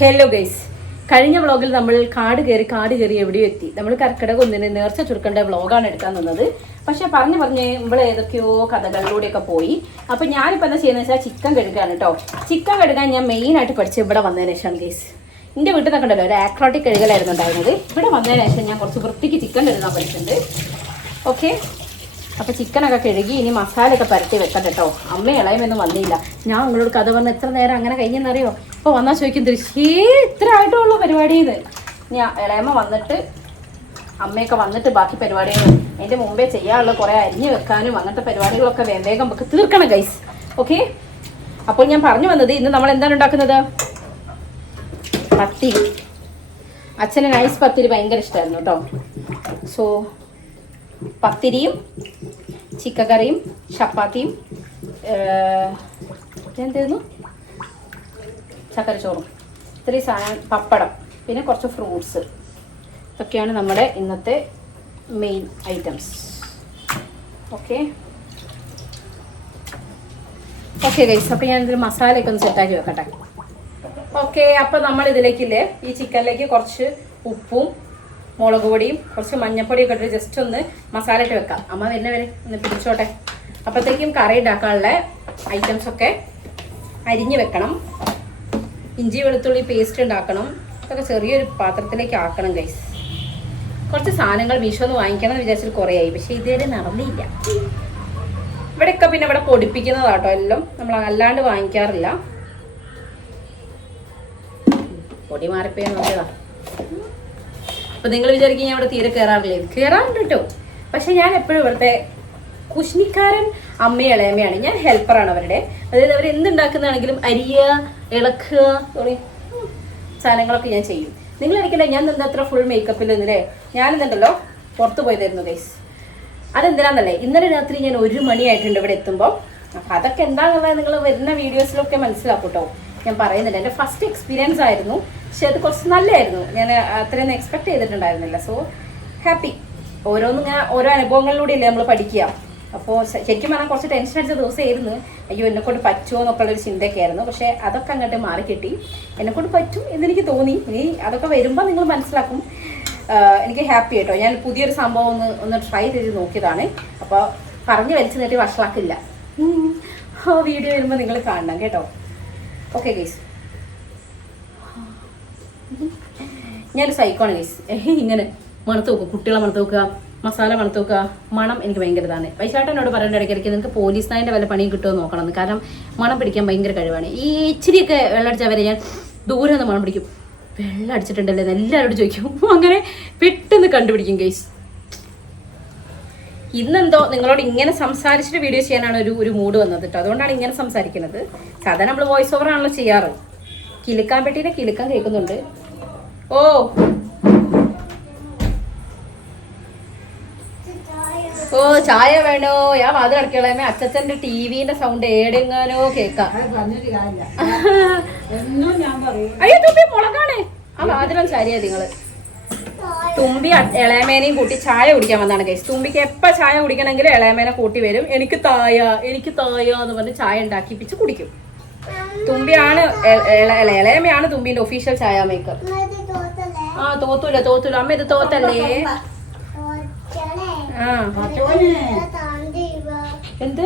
Hello guys കഴിഞ്ഞ വ്ളോഗിൽ നമ്മൾ കാട് കയറി കാട് കയറി എവിടെയോ എത്തി. നമ്മൾ കർക്കിടക ഒന്നിന് നേർച്ച ചുരുക്കേണ്ട വ്ളോഗാണ് എടുക്കാൻ നിന്നത്. പക്ഷെ പറഞ്ഞു പറഞ്ഞ് ഇവിടെ ഏതൊക്കെയോ കഥകളിലൂടെയൊക്കെ പോയി. അപ്പൊ ഞാനിപ്പോ എന്താ ചെയ്യുന്നത് വെച്ചാൽ ചിക്കൻ കഴുകാണ് കേട്ടോ ചിക്കൻ കഴുകാൻ ഞാൻ മെയിൻ ആയിട്ട് പഠിച്ച് ഇവിടെ വന്നതിന് ശേഷം ഗൈസ് എന്റെ വീട്ടിൽ നിന്നൊക്കെ ഉണ്ടല്ലോ ഒരു ആക്രോട്ടിക് കഴുകലായിരുന്നു ഉണ്ടായിരുന്നത്. ഇവിടെ വന്നതിന് ശേഷം ഞാൻ കുറച്ച് വൃത്തിക്ക് ചിക്കൻ കഴുകാൻ പഠിച്ചിട്ടുണ്ട്. ഓക്കെ അപ്പൊ ചിക്കനൊക്കെ കഴുകി ഇനി മസാലയൊക്കെ പരത്തി വെക്കട്ടെ കേട്ടോ അമ്മ ഇളയമൊന്നും വന്നില്ല. ഞാൻ നിങ്ങളോട് കഥ പറഞ്ഞ എത്ര നേരം അങ്ങനെ കഴിഞ്ഞെന്നറിയോ? ഇപ്പൊ വന്നാൽ ചോദിക്കും ദൃശ്യേ ഇത്ര ആയിട്ടുള്ള ഇത് ഞാൻ ഇളയമ്മ വന്നിട്ട് അമ്മയൊക്കെ വന്നിട്ട് ബാക്കി പരിപാടികൾ എന്റെ മുമ്പേ ചെയ്യാനുള്ള കുറെ അരിഞ്ഞു വെക്കാനും അങ്ങനത്തെ പരിപാടികളൊക്കെ വേഗം നമുക്ക് തീർക്കണം ഗൈസ് ഓക്കെ അപ്പോൾ ഞാൻ പറഞ്ഞു വന്നത് ഇന്ന് നമ്മൾ എന്താണ് ഉണ്ടാക്കുന്നത്? പത്തി അച്ഛന് നൈസ് പത്തിരി ഭയങ്കര ഇഷ്ടമായിരുന്നു കേട്ടോ. സോ പത്തിരിയും ചിക്കൻ കറിയും ചപ്പാത്തിയും എന്തായിരുന്നു ചക്കര ചോറും ഇത്രയും സാധനം പപ്പടം പിന്നെ കുറച്ച് ഫ്രൂട്ട്സ്. ഇതൊക്കെയാണ് നമ്മുടെ ഇന്നത്തെ main items okay okay guys അപ്പോൾ ഞാൻ ഇതിൽ മസാലയൊക്കെ ഒന്ന് സെറ്റാക്കി വെക്കട്ടെ. ഓക്കെ അപ്പോൾ നമ്മൾ ഇതിലേക്കില്ലേ ഈ ചിക്കനിലേക്ക് കുറച്ച് ഉപ്പും മുളക് പൊടിയും കുറച്ച് മഞ്ഞപ്പൊടിയൊക്കെ ഇട്ടിട്ട് ജസ്റ്റ് ഒന്ന് മസാല ഇട്ട് വെക്കാം. അമ്മ വരുന്ന വരെ ഒന്ന് പിടിച്ചോട്ടെ. അപ്പോഴത്തേക്കും കറി ഉണ്ടാക്കാനുള്ള ഐറ്റംസൊക്കെ അരിഞ്ഞ് വെക്കണം. ഇഞ്ചി വെളുത്തുള്ളി പേസ്റ്റ് ഉണ്ടാക്കണം. ഇതൊക്കെ ചെറിയൊരു പാത്രത്തിലേക്ക് ആക്കണം ഗൈസ് കുറച്ച് സാധനങ്ങൾ മീഷോ ഒന്ന് വാങ്ങിക്കണം എന്ന് വിചാരിച്ചിട്ട് കുറേ ആയി പക്ഷേ ഇതുവരെ നടന്നില്ല. ഇവിടെയൊക്കെ പിന്നെ ഇവിടെ പൊടിപ്പിക്കുന്നതാട്ടോ എല്ലാം. നമ്മൾ അല്ലാണ്ട് വാങ്ങിക്കാറില്ല. പൊടി മാറിപ്പോയി നോക്കിയതാ അപ്പൊ നിങ്ങൾ വിചാരിക്കും ഞാൻ ഇവിടെ തീരെ കയറാറില്ലേ കയറാറുണ്ട് കേട്ടോ പക്ഷെ ഞാൻ എപ്പോഴും ഇവിടുത്തെ കുശ്നിക്കാരൻ അമ്മയും ഇളയമ്മയാണ്. ഞാൻ ഹെൽപ്പറാണ് അവരുടെ. അതായത് അവർ എന്തുണ്ടാക്കുന്നതാണെങ്കിലും അരിയ ഇളക്കുക തുടങ്ങി സാധനങ്ങളൊക്കെ ഞാൻ ചെയ്യും. നിങ്ങൾ ഇടയ്ക്കല്ലേ ഞാൻ നിന്ന് അത്ര ഫുൾ മേക്കപ്പിൽ നിന്നില്ലേ ഞാനിന്നുണ്ടല്ലോ പുറത്തു പോയതായിരുന്നു ഗൈസ് അതെന്തിനാന്നല്ലേ? ഇന്നലെ രാത്രി ഞാൻ ഒരു മണിയായിട്ടുണ്ട് ഇവിടെ എത്തുമ്പോൾ അപ്പം അതൊക്കെ എന്താണെന്നുള്ളത് നിങ്ങൾ വരുന്ന വീഡിയോസിലൊക്കെ മനസ്സിലാക്കും കേട്ടോ ഞാൻ പറയുന്നില്ല. എന്റെ ഫസ്റ്റ് എക്സ്പീരിയൻസ് ആയിരുന്നു. പക്ഷെ അത് കുറച്ച് നല്ലതായിരുന്നു. ഞാൻ അത്രയൊന്നും എക്സ്പെക്ട് ചെയ്തിട്ടുണ്ടായിരുന്നില്ല. സോ ഹാപ്പി ഓരോന്നും ഇങ്ങനെ ഓരോ അനുഭവങ്ങളിലൂടെയല്ലേ നമ്മൾ പഠിക്കുക. അപ്പോൾ ശരിക്കും പറഞ്ഞാൽ കുറച്ച് ടെൻഷൻ അടിച്ച ദിവസമായിരുന്നു. അയ്യോ എന്നെക്കൊണ്ട് പറ്റുമോ പറ്റുമോ എന്നൊക്കെയുള്ളൊരു ചിന്തയൊക്കെ ആയിരുന്നു പക്ഷേ അതൊക്കെ അങ്ങോട്ട് മാറി കിട്ടി എന്നെക്കൊണ്ട് പറ്റും പറ്റും എന്നെനിക്ക് തോന്നി. ഇനി അതൊക്കെ വരുമ്പോൾ നിങ്ങൾ മനസ്സിലാക്കും. എനിക്ക് ഹാപ്പി കേട്ടോ ഞാൻ പുതിയൊരു സംഭവം ഒന്ന് ഒന്ന് ട്രൈ ചെയ്ത് നോക്കിയതാണ്. അപ്പോൾ പറഞ്ഞു വലിച്ചു നീട്ടി വഷളാക്കില്ല. ആ വീഡിയോ വരുമ്പോൾ നിങ്ങൾ കാണണം കേട്ടോ. ഓക്കെ ഗൈസ് ഞാൻ സൈക്കോണ് ഗൈസ് ഇങ്ങനെ മണത്ത് നോക്കും കുട്ടികളെ മണത്ത് നോക്കുക. മസാല മണത്ത് മണം എനിക്ക് ഭയങ്കര ഇതാണ് വൈശാട്ടനോട് പറയേണ്ട ഇടയ്ക്കിടയ്ക്ക് നിങ്ങൾക്ക് പോലീസ് നായന്റെ വല്ല പണിയും കിട്ടുമോ നോക്കണം. കാരണം മണം പിടിക്കാൻ ഭയങ്കര കഴിവാണ്. ഈ ഇച്ചിരിയൊക്കെ വെള്ളമടിച്ചാൽ വരെ ഞാൻ ദൂരെ നിന്ന് മണം പിടിക്കും. വെള്ളം അടിച്ചിട്ടുണ്ടല്ലേ എന്ന് എല്ലാവരോടും ചോദിക്കും. അങ്ങനെ പെട്ടെന്ന് കണ്ടുപിടിക്കും ഗൈസ് ഇന്നെന്തോ നിങ്ങളോട് ഇങ്ങനെ സംസാരിച്ചിട്ട് വീഡിയോ ചെയ്യാനാണ് ഒരു ഒരു മൂഡ് വന്നത് കേട്ടോ അതുകൊണ്ടാണ് ഇങ്ങനെ സംസാരിക്കുന്നത്. സാധാരണ നമ്മൾ വോയിസ് ഓവർ ആണല്ലോ ചെയ്യാറ്. കിലുക്കാൻ പെട്ടീനെ കിലുക്കാൻ കേൾക്കുന്നുണ്ട്. ഓ ഓ ചായ വേണോ? ഞാൻ വാതിൽ അടക്കളമേ അച്ഛച്ചന്റെ ടിവിന്റെ സൗണ്ട് ഏടെങ്ങാനോ കേക്കാം. എന്നും ഞാൻ പറയും. അയ്യോ തുമ്പി മുളകാണ്. ആ വാതിലും ചാരിയാ നിങ്ങൾ. തുമ്പി ഇളയമേനയും കൂട്ടി ചായ കുടിക്കാൻ വന്നാണ് ഗൈസ് തുമ്പിക്ക് എപ്പ ചായ കുടിക്കണമെങ്കിൽ ഇളയമേനെ കൂട്ടി വരും. എനിക്ക് തായ എനിക്ക് തായ എന്ന് പറഞ്ഞ് ചായ ഉണ്ടാക്കിപ്പിച്ച് കുടിക്കും. തുമ്പിയാണ് ഇളയമയാണ് തുമ്പിന്റെ ഒഫീഷ്യൽ ചായ മേക്കർ ആ തോത്തൂല തോത്തൂല. അമ്മ ഇത് തോത്തല്ലേ? എന്ത്?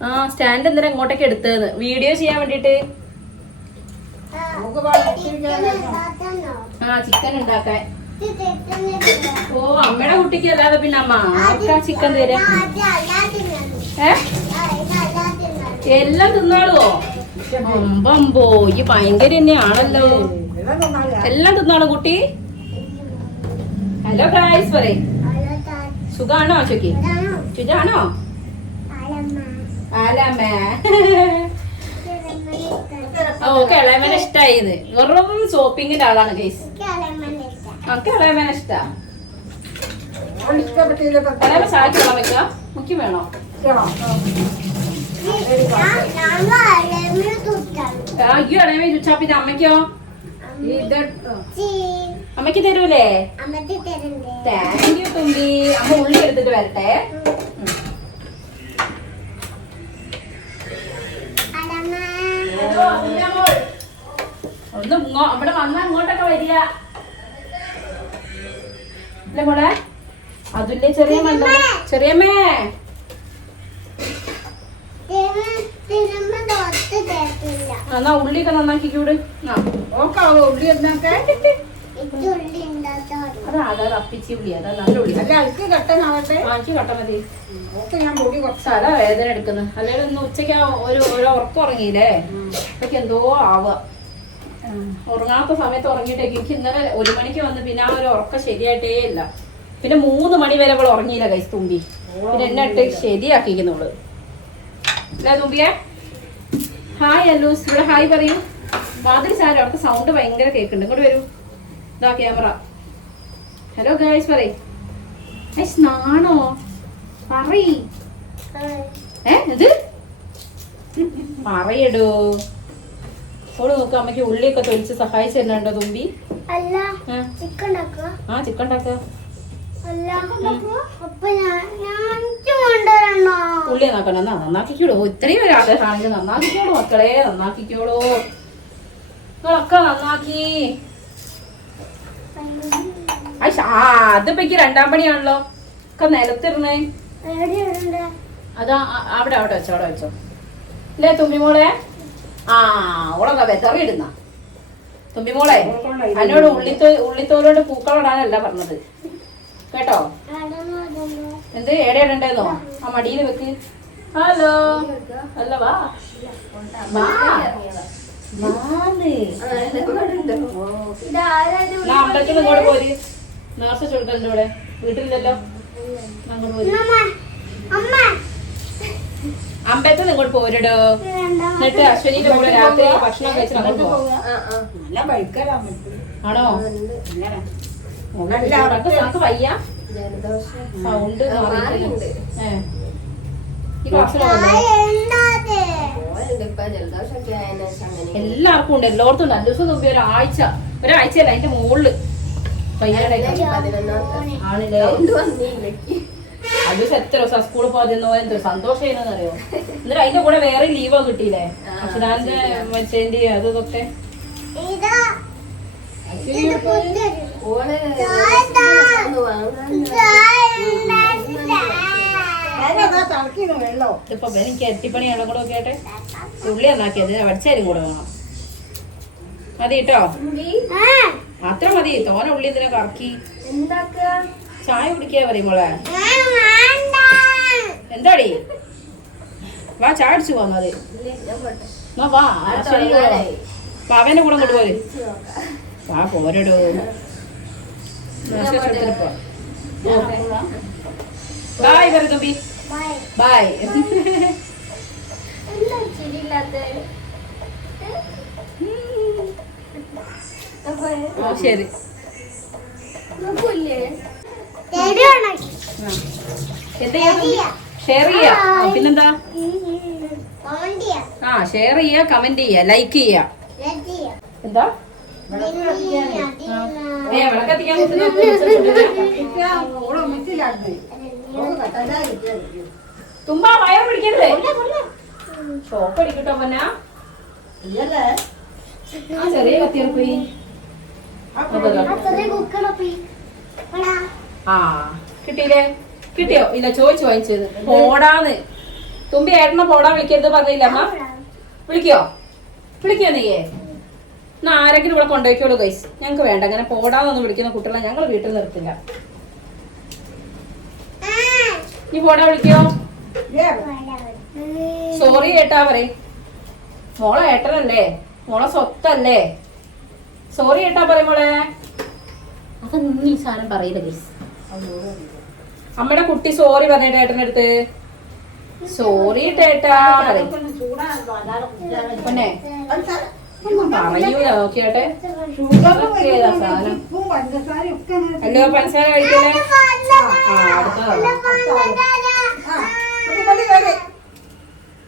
ആ സ്റ്റാൻഡ് എന്തിനാ ഇങ്ങോട്ടേക്ക് എടുത്തത് വീഡിയോ ചെയ്യാൻ വേണ്ടിട്ട് ആ ചിക്കൻ ഉണ്ടാക്കാൻ. ഓ അമ്മയുടെ കുട്ടിക്ക് അല്ലാതെ പിന്നെ അമ്മ ആർക്കാ ചിക്കൻ തരാ? ഏ? എല്ലാം തിന്നാളുവോ? അമ്പമ്പോ ഈ ഭയങ്കര തന്നെയാണല്ലോ. എല്ലാം തിന്നാളോ കുട്ടി? ഹലോ പ്രായസ് പറയും. സുഖാണോ ചുക്കി ചുജാണോ ആലമ്മേ. ഓക്കെ ഇളയമേനെ ഇഷ്ടായി വെറും ഷോപ്പിങ്ങിന്റെ ആളാണ് ഗൈസ് ഒക്കെ ഇളയമേനെ ഇഷ്ടാ. വെള്ളം വെക്കുക മുക്കി വേണോ? അയ്യോ ഇളയമ ചുച്ചാപ്പിന്റെ അമ്മയ്ക്കോ? അമ്മയ്ക്ക് തരൂലേ? താങ്ക് യു തുമ്പി. അമ്മ ഉള്ളി എടുത്തിട്ട് വരട്ടെ. ഒന്ന് ഇവിടെ വന്നാ ഇങ്ങോട്ടൊക്കെ വരിക. അല്ലേ മോളെ? അതുല്ലേ ചെറിയ ചെറിയമ്മേ. എന്നാ ഉള്ളിയൊക്കെ നന്നാക്കി കൂട് ഓക്കാവോ ഉള്ളി എന്നൊക്കെ അതാ അതാ അപ്പിച്ചി ഉള്ളി അതാ നല്ല ഉള്ളി. അല്ല അൽക്ക് കട്ടനാവട്ടെ. വാങ്ങിച്ചു കട്ട മതി ഓക്കെ ഞാൻ പൊടി കുറച്ച് അതാ വേദന എടുക്കുന്നത് അല്ലെങ്കിൽ ഇന്ന് ഉച്ചയ്ക്ക് ഒരു ഒരു ഉറക്കം ഉറങ്ങിയില്ലേ? അതൊക്കെ എന്തോ ആവുക ഉറങ്ങാത്ത സമയത്ത് ഉറങ്ങിയിട്ടേക്ക്. എനിക്ക് ഇന്നലെ ഒരു മണിക്ക് വന്ന് പിന്നെ ആ ഒരു ഉറക്കം ശരിയായിട്ടേ ഇല്ല. പിന്നെ മൂന്ന് മണി വരെ അവൾ ഉറങ്ങിയില്ല കൈസ് തുമ്പി. പിന്നെ എന്നെ ഇട്ട് ശരിയാക്കിക്കുന്നുള്ളു അല്ലേ തുമ്പിയെ? ഹായ് അല്ലൂസ് ഇവിടെ ഹായ് പറയൂ. വാതിൽ സാരം അവിടുത്തെ സൗണ്ട് ഭയങ്കര കേൾക്കുന്നുണ്ട് ഇങ്ങോട്ട് വരൂ. ഇതാ ക്യാമറ ഹലോ ഗേൾസ് പറയ്. ഐസ് നാണോ? പറയ്. ഏ ഇത് പറയടോ. ഓൾ നോക്ക് അമ്മയ്ക്ക് ഉള്ളിയൊക്കെ തൊലിച്ച് സഹായിച്ചു തരുന്നുണ്ടോ തുമ്പി? ആ, ചിക്കൻ ഉണ്ടാക്കുക. ഉള്ളി നന്നാക്കണം. എന്നാ നന്നാക്കിക്കോളൂ. ഇത്രയും ഒരു ആഗ്രഹമാണെങ്കിൽ നന്നാക്കിക്കോളൂ മക്കളെ നന്നാക്കിക്കോളൂ. നിങ്ങളൊക്കെ നന്നാക്കി. ആ അതിപ്പോ രണ്ടാം പണിയാണല്ലോ. ഒക്കെ നിലത്തിരുന്നേ. അതാ അവിടെ അവിടെ വെച്ചോ അവിടെ വെച്ചോ. അല്ലേ തുമ്പിമോളെ? ആ ഓളൊക്കെ വെതറിയിടുന്ന തുമ്പിമോളെ അതിനോട് ഉള്ളിത്തോ ഉള്ളിത്തോലോട് പൂക്കളിടാനല്ല പറഞ്ഞത്. കേട്ടോ? എന്ത്? എവിടെ ഇടണ്ടേന്നോ? ആ മടിയിൽ വെക്ക്. ഹലോ? അല്ല വാ. അമ്പലത്തിൽ നിന്ന് പോര്. നേർച്ച ചോദിക്കാൻ ഇവിടെ വീട്ടിലില്ലല്ലോ. അമ്പലത്തിൽ നിന്ന് ഇങ്ങോട്ട് പോരടോ. എന്നിട്ട് അശ്വനിയുടെ കൂടെ രാത്രി ഭക്ഷണം കഴിച്ചിട്ട് അങ്ങോട്ട് പോവാ. ആണോ? അല്ല അവർക്ക് നമുക്ക് വയ്യ? സൗണ്ട് ഈ ക്ലാസ്സിൽ എല്ലാവർക്കും ഉണ്ട്. എല്ലായിടത്തും ഉണ്ട്. അഞ്ചു ദിവസം മുമ്പ് ഒരാഴ്ച ഒരാഴ്ചയല്ല അതിന്റെ മുകളിൽ. ആണല്ലേ? ആണില്ലേ അഞ്ചു ദിവസം എത്ര ദിവസം? സ്കൂളിൽ പോകാതെന്നോ എന്ത് സന്തോഷം അറിയോ എന്നിട്ട് അതിന്റെ കൂടെ വേറെ ലീവോ കിട്ടിയില്ലേ? അക്ഷരാന്റെ മറ്റേന്റെ അതും ഇതൊക്കെ? ഇതിപ്പോ എനിക്ക് എത്തിപ്പണിയാണ് കൂടെ നോക്കിയാട്ടെ ഉള്ളി നന്നാക്കിയത് വടിച്ചാലും കൂടെ വേണം. മതി കേട്ടോ? അത്ര മതി. തോന ഉള്ളി ഇതിനെ കറക്കി. ചായ കുടിക്കാ പറയും മോളെ. എന്താടി? വാ ചായ അടിച്ചു പോന്നാ വാ ശരി പാവേന്റെ കൂടെ കൊണ്ട് പോര്. വാ പോരടോ ബായ് പറ തുമ്പി ബായ് ആ ശരി. ഷെയർ ചെയ്യാ? ആ, പിന്നെന്താ? ആ ഷെയർ ചെയ്യാ കമന്റ് ചെയ്യാ ലൈക്ക് ചെയ്യാ. എന്താ? ഏ ಭಯ പിടിക്കരുതേ. ഷോക്ക് അടിക്കട്ടോ പൊന്നാ. ആ ആ കിട്ടിയില്ലേ? കിട്ടിയോ? ഇല്ല ചോദിച്ചു വാങ്ങിച്ചത് പോടാന്ന്. തുമ്പി ഏട്ടനെ പോടാൻ വിളിക്കരുത് പറഞ്ഞില്ല അമ്മ? വിളിക്കോ? വിളിക്കോ നീയേ? എന്നാ ആരെങ്കിലും ഇവിടെ കൊണ്ടുപോയിക്കോളൂ ഗൈസ് ഞങ്ങൾക്ക് വേണ്ട. അങ്ങനെ പോടാന്നൊന്നും വിളിക്കുന്ന കുട്ടികളെ ഞങ്ങൾ വീട്ടിൽ നിർത്തില്ല. നീ പോടാ വിളിക്കോ? സോറി ഏട്ടാ പറയും. മോളെ ഏട്ടനല്ലേ? മോളെ സ്വത്തല്ലേ? സോറി ഏട്ടാ പറയും മോളെ. അതൊന്നും ഈ സാധനം പറയില്ല ഗൈസ് അമ്മയുടെ കുട്ടി സോറി പറഞ്ഞേട്ടാ ഏട്ടനടുത്ത് സോറി ഏട്ടാ പറയും. പിന്നെ. ഒന്നും പറയൂല നോക്കിയാട്ടെ. അല്ലോ പഞ്ചസാര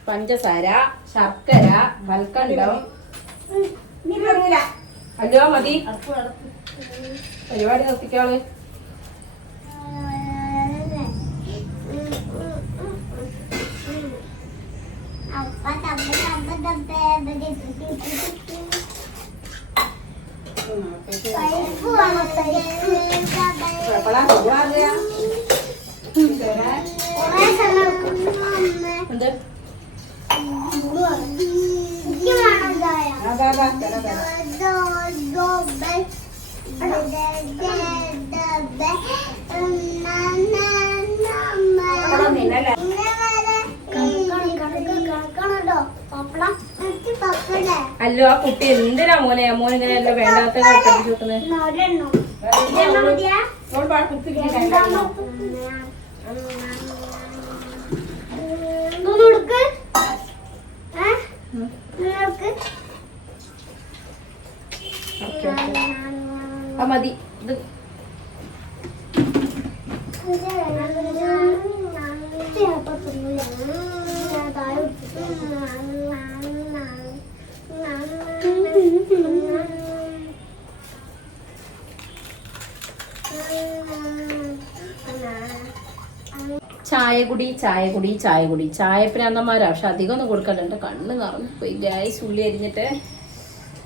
പഞ്ചസാര ശർക്കര കൽക്കണ്ടം അല്ലോ മതി. പരിപാടി നിർത്തിക്കാൾ പൈപ്പ് വേണം പൈപ്പ് എപ്പോഴാ പോവാറില്ല കുറേ സമയം എടുക്കും. അമ്മ, എന്ത് എനിക്ക് വേണം ചായ. ആ ബാ ബാ തരാം തരാം ദോ, ദോ, ബെ. ദേ, ദേ, ദേ, ദേ, ബെ. ഉം, ന, ന, ന, മ. നിന്നല്ലേ ഇങ്ങനെ വരെ കണക്കാണ്, കണക്ക്, കണക്കാണല്ലോ. പപ്പടം എനിക്ക് പപ്പടേ. അല്ലോ ആ കുട്ടി എന്തിനാ മോനെ? മോൻ ഇങ്ങനെ എല്ലാം വേണ്ടാത്ത മതി. ഇത്. ചായ കുടി ചായ കുടി ചായ കുടി ചായ പക്ഷെ അധികം ഒന്നും കൊടുക്കണ്ട. എന്റെ കണ്ണ് നിറഞ്ഞു പോയി ഗൈസ് ഉള്ളി അരിഞ്ഞിട്ട്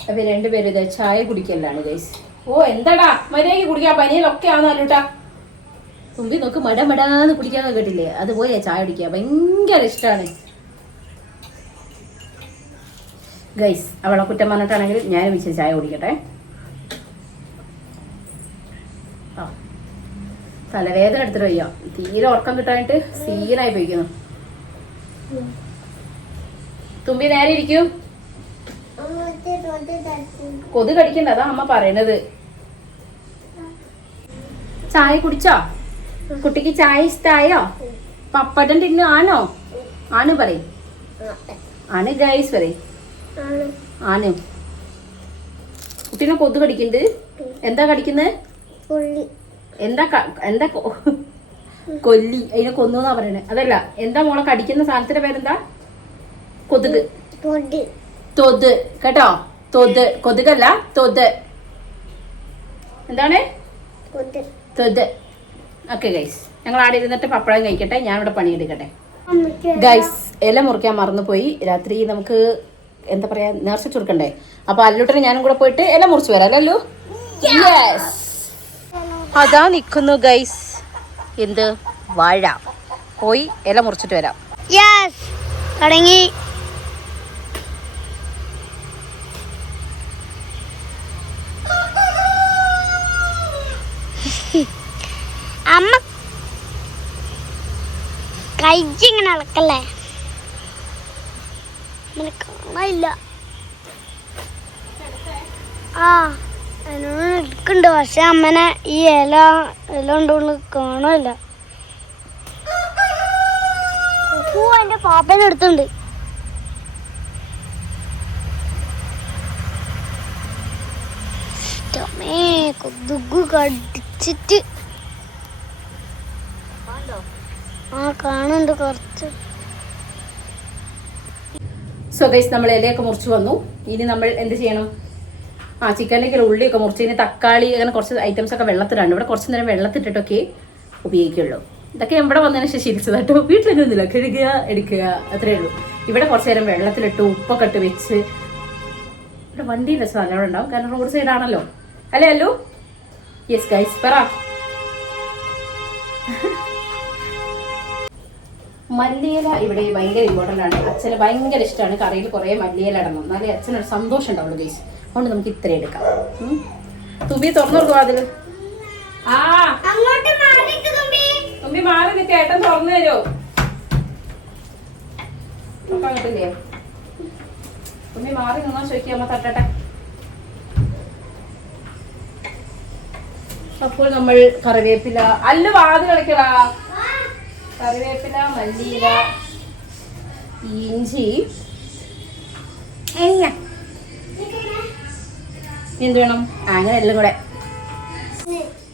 അപ്പൊ രണ്ടുപേരും ഇതാ ചായ കുടിക്കലാണ് ഗൈസ് ഓ എന്താടാ? മര്യാദയ്ക്ക് കുടിക്കാൻ പനിയിലൊക്കെ ആവുന്നല്ലോട്ടാ തുമ്പി നോക്ക് മട മടാന്ന് കുടിക്കാന്ന് കേട്ടില്ലേ? അതുപോലെ ചായ കുടിക്കുക. ഭയങ്കര ഇഷ്ടമാണ് ഗൈസ് അവളെ കുറ്റം പറഞ്ഞിട്ടാണെങ്കിൽ ഞാനും വിശ്വ ചായ കുടിക്കട്ടെ. തലവേദന എടുത്തിട്ട് വയ്യ. തീരെ ഉറക്കം കിട്ടാനായിട്ട് സീനായി പോയിക്കുന്നു തുമ്പി നേരെ ഇരിക്കൂ. കൊതു കടിക്കണ്ട അതാ അമ്മ പറയണത്. ചായ കുടിച്ചോ? കുട്ടിക്ക് ചായ ഇഷ്ടായോ? പപ്പടം തിന്നു ആണോ? ആണ് പറയും. ആണ് ഗൈസ് പറയും. ആണ് കുട്ടീനെ കൊതു കടിക്കുന്നുണ്ട് എന്താ കടിക്കുന്നത് എന്താ എന്താ കൊല്ലി. അതിനെ കൊന്നു എന്നാ പറയണേ. അതല്ല എന്താ മോളെ കടിക്കുന്ന സാധനത്തിന്റെ പേരെന്താ? കൊതുക്. തൊത്. കേട്ടോ? തൊത്. കൊതുകല്ല തൊത്. എന്താണ്? തൊത്. ഓക്കെ ഗൈസ് ഞങ്ങൾ ആടെ ഇരുന്നിട്ട് പപ്പടം കഴിക്കട്ടെ. ഞാനിവിടെ പണിയെടുക്കട്ടെ. ഗൈസ് ഇല മുറിക്കാൻ മറന്നുപോയി. രാത്രി നമുക്ക് എന്താ പറയാ നേർച്ച ചുരുക്കണ്ടേ? അപ്പൊ അല്ലൂട്ടനെ ഞാനും കൂടെ പോയിട്ട് എല്ലാം മുറിച്ച് വരാം അല്ലല്ലോ യെസ് അതാ നിൽക്കുന്നു ഗൈസ് എന്ത്? വാഴ. പോയി ഇല മുറിച്ചിട്ട് വരാം. യെസ് തുടങ്ങി. അമ്മ. കൈജിങ്ങനെ ഇളക്കല്ലേ അങ്ങനെ കാണാനില്ല ആ എന്നോട് നിൽക്കുന്നുണ്ട് പക്ഷെ അമ്മനെ ഈ ഇല ഇല ഉണ്ടോന്ന് കാണില്ല എന്റെ പാപ്പനെ എടുത്തുണ്ട്. ടൊമേ കൊതുകു കടിച്ചിട്ട്. ആ കാണുന്നുണ്ട് കുറച്ച്. സോ ഗൈസ് നമ്മൾ ഇലയൊക്കെ മുറിച്ച് വന്നു. ഇനി നമ്മൾ എന്ത് ചെയ്യണം? ആ ചിക്കനിലേക്ക് ഉള്ളിയൊക്കെ മുറിച്ച് ഇനി തക്കാളി അങ്ങനെ കുറച്ച് ഐറ്റംസ് ഒക്കെ വെള്ളത്തിലാണ്. ഇവിടെ കുറച്ച് നേരം വെള്ളത്തിട്ടിട്ടൊക്കെ ഉപയോഗിക്കുള്ളൂ. ഇതൊക്കെ ഇവിടെ വന്നതിന് ശേഷം ശീലിച്ചത് കേട്ടോ വീട്ടിലൊന്നുമില്ല കഴുകുക എടുക്കുക അത്രേ ഉള്ളൂ. ഇവിടെ കുറച്ച് നേരം വെള്ളത്തിലിട്ട് ഉപ്പൊക്കെ ഇട്ട് വെച്ച്. ഇവിടെ വണ്ടിയുടെ സാധനം ഉണ്ടാവും കാരണം റോഡ് സൈഡ് ആണല്ലോ. അല്ലേ അല്ലോ? യെസ് ഗൈസ് പറ. മല്ലിയില ഇവിടെ ഭയങ്കര ഇമ്പോർട്ടന്റ് ആണ്. അച്ഛന് ഭയങ്കര ഇഷ്ടമാണ്. കറിയിൽ കുറേ മല്ലിയില ഇടണം. എന്നാലേ അച്ഛനൊരു സന്തോഷം ഉണ്ടാവുള്ളൂ ഗേസ് അതുകൊണ്ട് നമുക്ക് ഇത്ര എടുക്കാം. തുമ്പി തുറന്നു കൊടുക്കും അതിൽ ആ. തുമ്പി. മാറി നിൽക്ക ഏട്ടൻ തുറന്നു തരുമോ തുമ്പി മാറി നിന്നാ ചോദിക്കുക അമ്മ തട്ടട്ടെ. അപ്പോൾ നമ്മൾ കറിവേപ്പില. അല്ല വാത് കളിക്കടാ കറിവേപ്പില മല്ലിയില ഇഞ്ചി. എന്ത് വേണം? അങ്ങനെ എല്ലാം കൂടെ.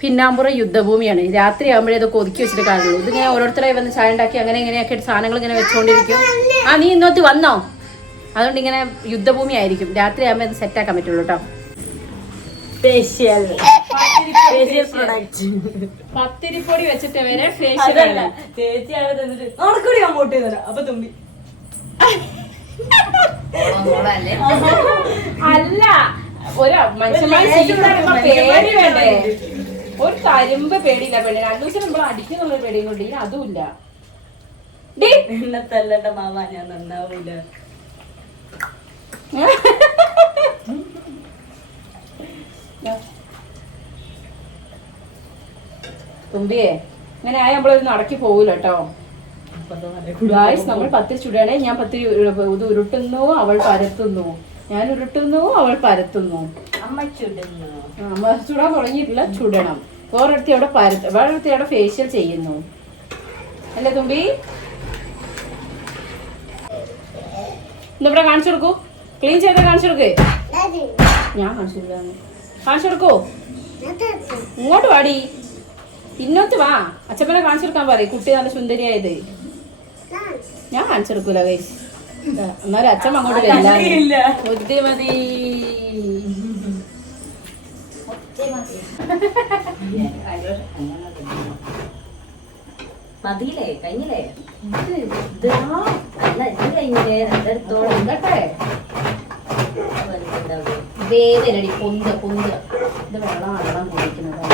പിന്നാമ്പുറം യുദ്ധഭൂമിയാണ്. രാത്രി ആകുമ്പോഴേ ഇതൊക്കെ ഒതുക്കി വെച്ചിട്ട് കാണുള്ളൂ ഇതിങ്ങനെ ഓരോരുത്തരായി വന്ന് ചായ ഉണ്ടാക്കി അങ്ങനെ ഇങ്ങനെയൊക്കെ സാധനങ്ങൾ ഇങ്ങനെ വെച്ചുകൊണ്ടിരിക്കും ആ നീ ഇന്നോട്ട് വന്നോ? അതുകൊണ്ട് ഇങ്ങനെ യുദ്ധഭൂമി ആയിരിക്കും. രാത്രി ആകുമ്പോൾ സെറ്റ് സെറ്റാക്കാൻ പറ്റുള്ളൂ കേട്ടോ സ്പെഷ്യൽ സ്പെഷ്യൽ പ്രൊഡക്റ്റ് പത്തിരിപ്പൊടി വെച്ചിട്ട് വരെ അതല്ല ചേച്ചിയാണ് തന്നിട്ട് നടക്കൂടി അങ്ങോട്ട് തരാം. അപ്പൊ തുമ്പി. അല്ല ഒരു മനുഷ്യന്മാർ പേടി വേണ്ടേ? ഒരു കരിമ്പ് പേടിയില്ല പെണ്ണിന് രണ്ടു ദിവസം നമ്മൾ അടിക്കുന്നുള്ള പേടിയും കൊണ്ട് ഇനി അതുമില്ല. എന്നെ തല്ലണ്ട മാമ ഞാൻ നന്നാവൂല. തുമ്പിയെ ഇങ്ങനെ ആയ നമ്മളൊരു നടക്കി പോകൂല കേട്ടോ ഗായ്സ് നമ്മൾ പത്തിൽ ചുടണേ ഞാൻ പത്തിൽ ഇത് ഉരുട്ടുന്നു അവൾ പരത്തുന്നു. ഞാൻ ഉരുട്ടുന്നു അവൾ പരത്തുന്നു. അമ്മ ചുടുന്നു. അമ്മ ചുടാൻ തുടങ്ങിയിട്ടില്ല ചുടണം. വേറൊരുത്തി അവിടെ പരത്ത് വേറൊരുത്തി അവിടെ ഫേഷ്യൽ ചെയ്യുന്നു. അല്ലേ തുമ്പി? ഇന്നിവിടെ കാണിച്ചു കൊടുക്കൂ. ക്ലീൻ ചെയ്ത കാണിച്ചു കൊടുക്കേ. ഞാൻ കാണിച്ചു കൊടുക്കാന്ന് കാണിച്ചു കൊടുക്കൂ. ഇങ്ങോട്ട് വാടി. പിന്നോട്ട് വാ. അച്ഛമ്മനെ കാണിച്ചു കൊടുക്കാൻ പറയും. കുട്ടി നല്ല സുന്ദരിയായത്. ഞാൻ കാണിച്ചു കൊടുക്കൂല കൈസ് എന്നാലും അച്ഛമ്മ അങ്ങോട്ട് മതി വരില്ല. കണ്ടില്ല. ബുദ്ധിമതി മതിയില്ലേ? കഴിഞ്ഞില്ലേ? അല്ല ഇത് കഴിഞ്ഞില്ലേ? രണ്ടെടുത്തോളം. പൊന്തട്ടെ വേദനടി പൊന്ത പൊന്ത. ഇത് വെള്ളം വെള്ളം കുടിക്കുന്നത്.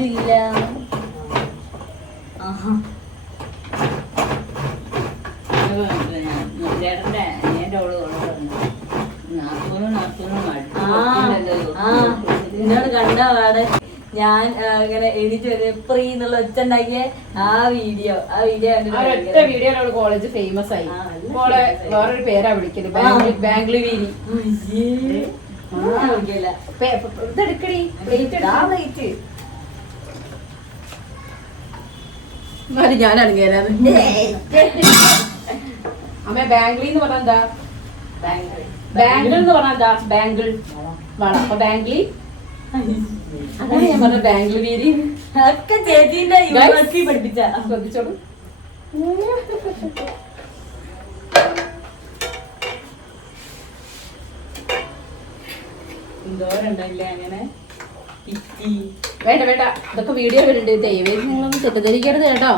ആരില്ല നാത്തൂനും നാത്തൂനും എന്നോട് കണ്ട പാടെ ഞാൻ ഇങ്ങനെ എഴുതി ഒരു പ്രീ എന്നുള്ള ഒച്ച ഉണ്ടാക്കിയ ആ വീഡിയോ ആ വീഡിയോ ഒറ്റ വീഡിയോയിൽ അവൾ കോളേജ് ഫേമസ് ആയി. മോളെ. വേറൊരു പേരാ വിളിക്കുന്നത്. ബാംഗ്ലൂരി ഇതെടുക്കടി പ്ലേറ്റ് മതി ഞാനാണ് അണങ്ങിയത് അമ്മ ബാംഗ്ലി എന്ന് പറഞ്ഞാൽ എന്താ? ബാംഗിൾ എന്ന് പറഞ്ഞാൽ എന്താ? ബാംഗിൾ വള അപ്പൊ ബാംഗ്ലി അതാണ് ഞാൻ പറഞ്ഞ ബാംഗ്ലൂരി ഒക്കെ ചേച്ചീന്റെ യൂണിവേഴ്സിറ്റി പഠിപ്പിച്ച. ശ്രദ്ധിച്ചോളൂ. എന്തോരുണ്ടല്ലേ അങ്ങനെ? കിറ്റി വേണ്ട വേണ്ട. ഇതൊക്കെ വീഡിയോ വരുന്നുണ്ട് ദയവേദി നിങ്ങളൊന്നും തെറ്റിദ്ധരിക്കരുത് കേട്ടോ.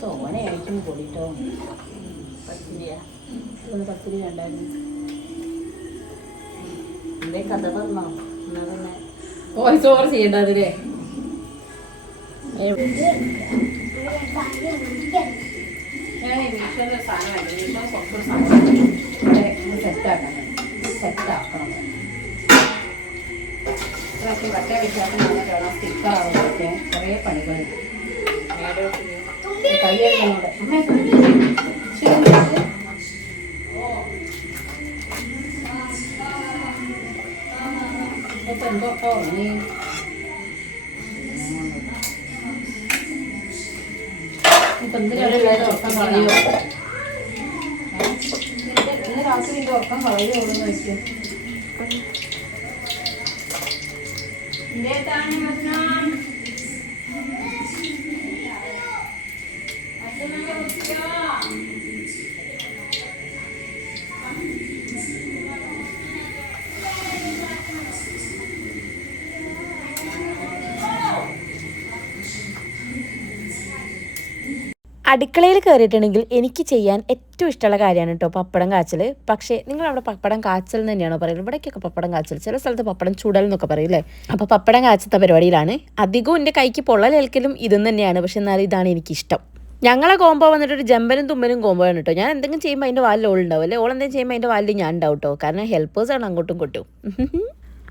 തോനെയായിരിക്കും പൊടിട്ടോ. പറ്റില്ല ഒന്ന് പത്തിരി വേണ്ടായിരുന്നു എന്തേ കഥ പറഞ്ഞോ? എന്നാ പിന്നെ വോയിസ് ഓവർ ചെയ്യണ്ട അതിലെ ഞാൻ മീഷോന്റെ സാധനമായിട്ട് മീഷോ കുറച്ച് സാധനം സെറ്റാക്കണം സെറ്റാക്കണം ഇതൊക്കെ അടിക്കാത്ത വേണം സ്റ്റിക്കർ ആവുമ്പോഴൊക്കെ കുറേ പണികളുണ്ട് കൈ കഴുകുന്നോടെ. അമ്മേ, ശരി. ഇപ്പൊ എന്തോ നീ ഉറക്കം കളയോ എന്ന് ചോദിക്കും അടുക്കളയിൽ കയറിയിട്ടുണ്ടെങ്കിൽ എനിക്ക് ചെയ്യാൻ ഏറ്റവും ഇഷ്ടമുള്ള കാര്യമാണ് കേട്ടോ പപ്പടം കാച്ചൽ പക്ഷേ നിങ്ങൾ അവിടെ പപ്പടം കാച്ചൽ എന്ന് തന്നെയാണോ പറയുന്നത്? ഇവിടേക്കൊക്കെ പപ്പടം കാച്ചൽ ചില സ്ഥലത്ത് പപ്പടം ചുടൽ എന്നൊക്കെ പറയില്ലേ അപ്പോൾ പപ്പടം കാച്ചത്ത പരിപാടിയിലാണ്. അധികവും എന്റെ കൈക്ക് പൊള്ളലേൽക്കലും ഇതും തന്നെയാണ്. പക്ഷെ എന്നാലും ഇതാണ് എനിക്കിഷ്ടം. ഞങ്ങളെ കോമ്പോ വന്നിട്ട് ഒരു ജമ്പനും തുമ്പനും കോമ്പോ ആണ് കേട്ടോ. ഞാൻ എന്തെങ്കിലും ചെയ്യുമ്പോൾ അതിന്റെ വാലിൽ ഓളുണ്ടാവും അല്ലേ? ഓൾ എന്തെങ്കിലും ചെയ്യുമ്പോൾ അതിന്റെ വാലിൽ ഞാൻ ഉണ്ടാവും കേട്ടോ. കാരണം ഹെൽപ്പേഴ്സാണ് അങ്ങോട്ടും ഇങ്ങോട്ടും.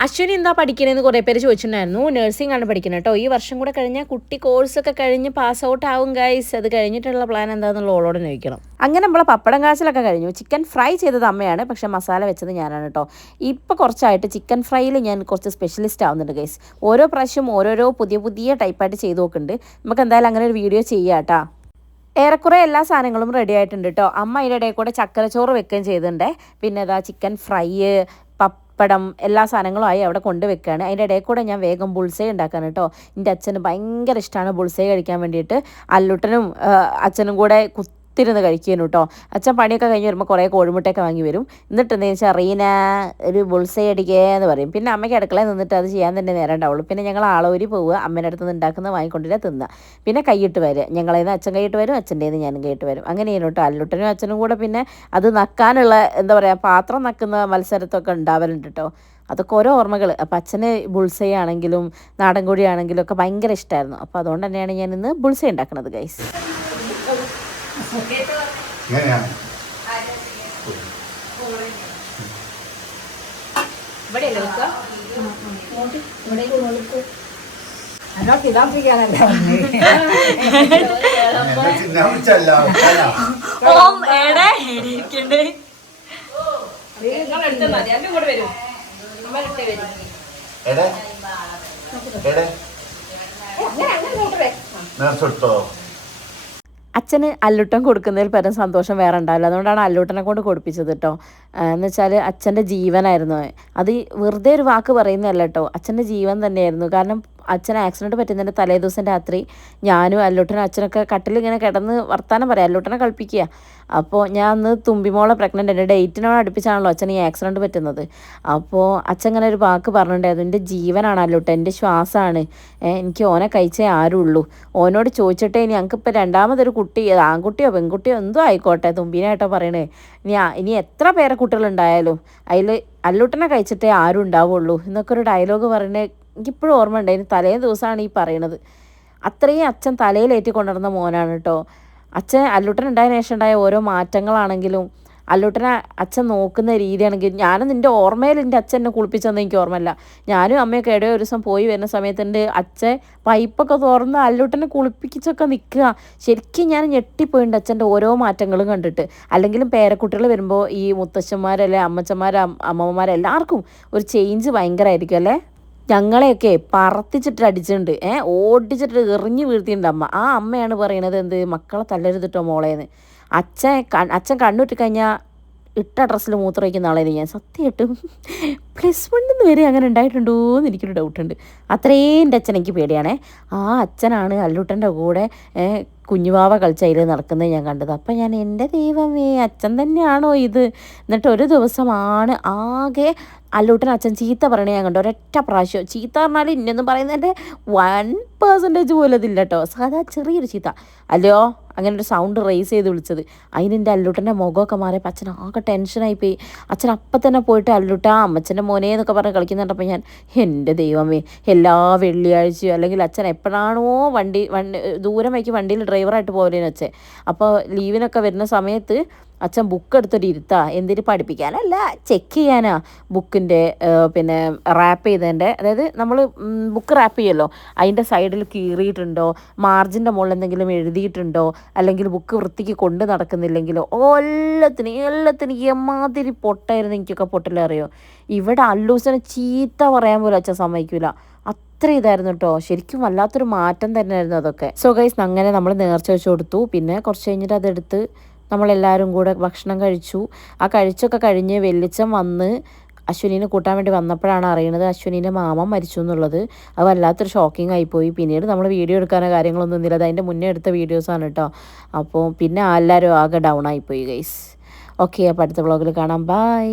അശ്വിനി എന്താ പഠിക്കണേന്ന് കുറേ പേര് ചോദിച്ചിട്ടുണ്ടായിരുന്നു. നഴ്സിംഗ് ആണ് പഠിക്കുന്നത് കേട്ടോ ഈ വർഷം കൂടെ കഴിഞ്ഞാൽ കുട്ടി കോഴ്സൊക്കെ കഴിഞ്ഞ് പാസ് ഔട്ട് ആവും ഗൈസ് അത് കഴിഞ്ഞിട്ടുള്ള പ്ലാൻ എന്താണെന്നുള്ള ഓളോട് ചോദിക്കണം. അങ്ങനെ നമ്മളെ പപ്പടം കാച്ചിലൊക്കെ കഴിഞ്ഞു. ചിക്കൻ ഫ്രൈ ചെയ്തത് അമ്മയാണ്. പക്ഷേ മസാല വെച്ചത് ഞാനാണ് കേട്ടോ ഇപ്പോൾ കുറച്ചായിട്ട് ചിക്കൻ ഫ്രൈയിൽ ഞാൻ കുറച്ച് സ്പെഷ്യലിസ്റ്റ് ആവുന്നുണ്ട് ഗൈസ് ഓരോ പ്രാവശ്യം ഓരോരോ പുതിയ പുതിയ ടൈപ്പായിട്ട് ചെയ്തു നോക്കുന്നുണ്ട്. നമുക്ക് എന്തായാലും അങ്ങനെ ഒരു വീഡിയോ ചെയ്യാം കേട്ടോ ഏറെക്കുറെ എല്ലാ സാധനങ്ങളും റെഡി ആയിട്ടുണ്ട് കേട്ടോ അമ്മ അതിന്റെ ഇടയിൽ കൂടെ ചക്കരച്ചോറ് വെക്കുകയും ചെയ്തിട്ടുണ്ട്. പിന്നെ ഇതാ ചിക്കൻ ഫ്രൈ പപ്പടം എല്ലാ സാധനങ്ങളും ആയി അവിടെ കൊണ്ടുവെക്കുകയാണ്. അതിന്റെ ഇടയിൽ കൂടെ ഞാൻ വേഗം ബുൾസൈ ഉണ്ടാക്കാൻ കേട്ടോ. എന്റെ അച്ഛന് ഭയങ്കര ഇഷ്ടമാണ് ബുൾസൈ കഴിക്കാൻ വേണ്ടിയിട്ട്. അല്ലുട്ടനും അച്ഛനും കൂടെ കുത്തി കുത്തിരുന്ന് കഴിക്കുന്നു കേട്ടോ. അച്ഛൻ പണിയൊക്കെ കഴിഞ്ഞ് വരുമ്പോൾ കുറേ കോഴിമുട്ടയൊക്കെ വാങ്ങി വരും. എന്നിട്ട് എന്താ വെച്ചാൽ റീന ഒരു ബുൾസൈ അടിക്കേ എന്ന് പറയും. പിന്നെ അമ്മയ്ക്ക് അടുക്കളയിൽ നിന്നിട്ട് അത് ചെയ്യാൻ തന്നെ നേരം ഉണ്ടാവുള്ളൂ. പിന്നെ ഞങ്ങൾ ആളൂരി പോവുക അമ്മേന്റെ അടുത്ത് നിന്ന് ഉണ്ടാക്കുന്നത് വാങ്ങിക്കൊണ്ടില്ല തിന്നുക. പിന്നെ കൈയിട്ട് വരിക. ഞങ്ങളെ അച്ഛൻ കൈയിട്ട് വരും അച്ഛന്റെ നിന്ന് ഞാനും കൈയിട്ട് വരും. അങ്ങനെയാണ് കേട്ടോ. അല്ലുട്ടനും അച്ഛനും കൂടെ പിന്നെ അത് നക്കാനുള്ള എന്താ പറയുക പാത്രം നക്കുന്ന മത്സരത്തൊക്കെ ഉണ്ടാവലുണ്ട് കേട്ടോ. അതൊക്കെ ഓരോ ഓർമ്മകൾ അപ്പം അച്ഛന് ബുൾസൈ ആണെങ്കിലും നാടൻ ആണെങ്കിലും ഒക്കെ ഭയങ്കര ഇഷ്ടമായിരുന്നു അപ്പോൾ അതുകൊണ്ട് തന്നെയാണ് ഞാൻ ഇന്ന് ബുൾസൈ ഉണ്ടാക്കുന്നത് ഗൈസ് ഇങ്ങനെയാണ്. ഓം മതി കൂടെ വരും. അമ്മ എടുത്തേ വരും. എടേ എടേ. അങ്ങനെ അങ്ങനെ കൂട്ട് വേ നേർച്ചെടുത്തോ അച്ഛന് അല്ലുട്ടൻ കൊടുക്കുന്നതിൽ പരം സന്തോഷം വേറെ ഉണ്ടാവില്ല. അതുകൊണ്ടാണ് അല്ലൂട്ടനെ കൊണ്ട് കൊടുപ്പിച്ചത് കേട്ടോ എന്ന് വെച്ചാൽ അച്ഛന്റെ ജീവനായിരുന്നു. അത് വെറുതെ ഒരു വാക്ക് പറയുന്നതല്ല കേട്ടോ അച്ഛന്റെ ജീവൻ തന്നെയായിരുന്നു. കാരണം അച്ഛൻ ആക്സിഡന്റ് പറ്റുന്നതിന്റെ തലേ ദിവസം രാത്രി ഞാനും അല്ലൂട്ടനും അച്ഛനൊക്കെ കട്ടിലിങ്ങനെ കിടന്ന് വർത്താനം പറയാം. അല്ലൂട്ടനെ കളിപ്പിക്കുക. അപ്പോൾ ഞാൻ അന്ന് തുമ്പിമോളെ പ്രഗ്നന്റ് എന്റെ ഡേറ്റിനോട് അടുപ്പിച്ചാണല്ലോ അച്ഛൻ ഈ ആക്സിഡന്റ് പറ്റുന്നത്. അപ്പോൾ അച്ഛൻ ഇങ്ങനെ ഒരു വാക്ക് പറഞ്ഞിട്ടുണ്ടായിരുന്നു എന്റെ ജീവനാണല്ലോ കേട്ടോ എന്റെ ശ്വാസമാണ് എനിക്ക് ഓനെ കഴിച്ചേ ആരുള്ളൂ. ഓനോട് ചോദിച്ചിട്ടേ ഇനി ഞങ്ങൾക്കിപ്പോൾ രണ്ടാമതൊരു കുട്ടി ആൺകുട്ടിയോ പെൺകുട്ടിയോ എന്തോ ആയിക്കോട്ടെ തുമ്പിനായിട്ടോ പറയണേ. ഇനി ഇനി എത്ര പേരെ കുട്ടികളുണ്ടായാലും അതിൽ അല്ലൂട്ടനെ കഴിച്ചിട്ടേ ആരും ഉണ്ടാവുള്ളൂ എന്നൊക്കെ ഒരു ഡയലോഗ് പറയണേ എനിക്കിപ്പോഴും ഓർമ്മ ഉണ്ടായിരുന്നു തലേ ദിവസമാണ് ഈ പറയണത്. അത്രയും അച്ഛൻ തലയിലേറ്റി കൊണ്ടുവന്ന മോനാണ് കേട്ടോ അച്ഛൻ അല്ലൂട്ടൻ ഉണ്ടായതിനു ശേഷം ഉണ്ടായ ഓരോ മാറ്റങ്ങളാണെങ്കിലും അല്ലൂട്ടനെ അച്ഛൻ നോക്കുന്ന രീതിയാണെങ്കിൽ ഞാനും നിന്റെ ഓർമ്മയിൽ എന്റെ അച്ഛൻ എന്നെ കുളിപ്പിച്ചെന്ന് എനിക്ക് ഓർമ്മയില്ല. ഞാനും അമ്മയൊക്കെ ഇടയോ ഒരു ദിവസം പോയി വരുന്ന സമയത്ത് എന്റെ അച്ഛൻ പൈപ്പൊക്കെ തുറന്ന് അല്ലൂട്ടനെ കുളിപ്പിച്ചൊക്കെ നിൽക്കുക. ശരിക്കും ഞാൻ ഞെട്ടിപ്പോയിട്ടുണ്ട് അച്ഛന്റെ ഓരോ മാറ്റങ്ങളും കണ്ടിട്ട്. അല്ലെങ്കിലും പേരക്കുട്ടികൾ വരുമ്പോൾ ഈ മുത്തശ്ശന്മാരല്ലേ അമ്മച്ചന്മാർ അമ്മമ്മമാർ എല്ലാവർക്കും ഒരു ചേഞ്ച് ഭയങ്കരമായിരിക്കും അല്ലേ? ഞങ്ങളെയൊക്കെ പറത്തിച്ചിട്ട് അടിച്ചിട്ടുണ്ട് ഏ ഓടിച്ചിട്ട് എറിഞ്ഞു വീഴ്ത്തിയിട്ടുണ്ട് അമ്മ. ആ അമ്മയാണ് പറയണത് എന്ത്? മക്കളെ തല്ലരുതിട്ടോ മോളേന്ന്. അച്ഛൻ അച്ഛൻ കണ്ണുറ്റി കഴിഞ്ഞാൽ ഇട്ട ഡ്രസ്സിൽ മൂത്രമൊഴിക്കുന്ന ആളായിരുന്നു ഞാൻ. സത്യമായിട്ടും പ്ലസ് വണ്ണിൽ നിന്ന് വരെ അങ്ങനെ ഉണ്ടായിട്ടുണ്ടോ എന്ന് എനിക്കൊരു ഡൗട്ടുണ്ട് അത്രയും എന്റെ അച്ഛൻ എനിക്ക് പേടിയാണേ. ആ അച്ഛനാണ് അല്ലൂട്ടന്റെ കൂടെ കുഞ്ഞുവാവ കളിച്ച് അതിൽ നടക്കുന്നത് ഞാൻ കണ്ടത്. അപ്പം ഞാൻ എന്റെ ദൈവമേ അച്ഛൻ തന്നെയാണോ ഇത്? എന്നിട്ട് ഒരു ദിവസമാണ് ആകെ അല്ലൂട്ടൻ അച്ഛൻ ചീത്ത പറയണേ ഞാൻ കണ്ടു. ഒരൊറ്റ പ്രാവശ്യം. ചീത്ത പറഞ്ഞാൽ ഇന്നൊന്നും പറയുന്നതിന്റെ വൺ പേഴ്സന്റേജ് പോലും അതില്ല കേട്ടോ സാധാ ചെറിയൊരു ചീത്ത. അല്ലയോ അങ്ങനെ ഒരു സൗണ്ട് റേസ് ചെയ്ത് വിളിച്ചത്. അതിനെന്റെ അല്ലുട്ടന്റെ മുഖമൊക്കെ മാറിയപ്പോൾ അച്ഛൻ ആകെ ടെൻഷനായിപ്പോയി അച്ഛൻ അപ്പം തന്നെ പോയിട്ട് അല്ലുട്ട അമ്മച്ചന്റെ മോനെ എന്നൊക്കെ പറഞ്ഞ് കളിക്കുന്നുണ്ടപ്പോൾ ഞാൻ എന്റെ ദൈവമേ എല്ലാ വെള്ളിയാഴ്ചയോ അല്ലെങ്കിൽ അച്ഛൻ എപ്പോഴാണോ വണ്ടി വണ്ടി ദൂരം വയ്ക്ക് വണ്ടിയിൽ ഡ്രൈവറായിട്ട് പോകലേന്ന് വെച്ചേ അപ്പോൾ ലീവിനൊക്കെ വരുന്ന സമയത്ത് അച്ഛൻ ബുക്ക് എടുത്തിട്ട് ഇരുത്താ എന്തിന് പഠിപ്പിക്കാനല്ല ചെക്ക് ചെയ്യാനാ. ബുക്കിന്റെ പിന്നെ റാപ്പ് ചെയ്തതിന്റെ അതായത് നമ്മൾ ബുക്ക് റാപ്പ് ചെയ്യുമല്ലോ അതിന്റെ സൈഡിൽ കീറിയിട്ടുണ്ടോ? മാർജിന്റെ മുകളിൽ എന്തെങ്കിലും എഴുതിയിട്ടുണ്ടോ? അല്ലെങ്കിൽ ബുക്ക് വൃത്തിക്ക് കൊണ്ട് നടക്കുന്നില്ലെങ്കിലോ എല്ലാത്തിനും എല്ലാത്തിനും എമാതിരി പൊട്ടായിരുന്നു എനിക്കൊക്കെ പൊട്ടലറിയോ ഇവിടെ അല്ലൂസിനെ ചീത്ത പറയാൻ പോലും അച്ഛൻ സമ്മതിക്കൂല. അത്ര ഇതായിരുന്നു കേട്ടോ ശരിക്കും വല്ലാത്തൊരു മാറ്റം തന്നെയായിരുന്നു അതൊക്കെ. സോ ഗൈസ് അങ്ങനെ നമ്മൾ നേർച്ച വെച്ച് കൊടുത്തു. പിന്നെ കുറച്ച് കഴിഞ്ഞിട്ട് അതെടുത്ത് നമ്മളെല്ലാവരും കൂടെ ഭക്ഷണം കഴിച്ചു. ആ കഴിച്ചൊക്കെ കഴിഞ്ഞ് വെള്ളിച്ചം വന്ന് അശ്വിനീനെ കൂട്ടാൻ വേണ്ടി വന്നപ്പോഴാണ് അറിയണത് അശ്വിനീന്റെ മാമൻ മരിച്ചു എന്നുള്ളത്. അത് വല്ലാത്തൊരു ഷോക്കിംഗ് ആയിപ്പോയി. പിന്നീട് നമ്മൾ വീഡിയോ എടുക്കാനോ കാര്യങ്ങളൊന്നും ഇല്ല അത് അതിന്റെ മുന്നേ എടുത്ത വീഡിയോസാണ് കേട്ടോ അപ്പോൾ പിന്നെ എല്ലാവരും ആകെ ഡൗൺ ആയിപ്പോയി ഗൈസ് ഓക്കെ അപ്പോൾ അടുത്ത വ്ളോഗിൽ കാണാം. ബൈ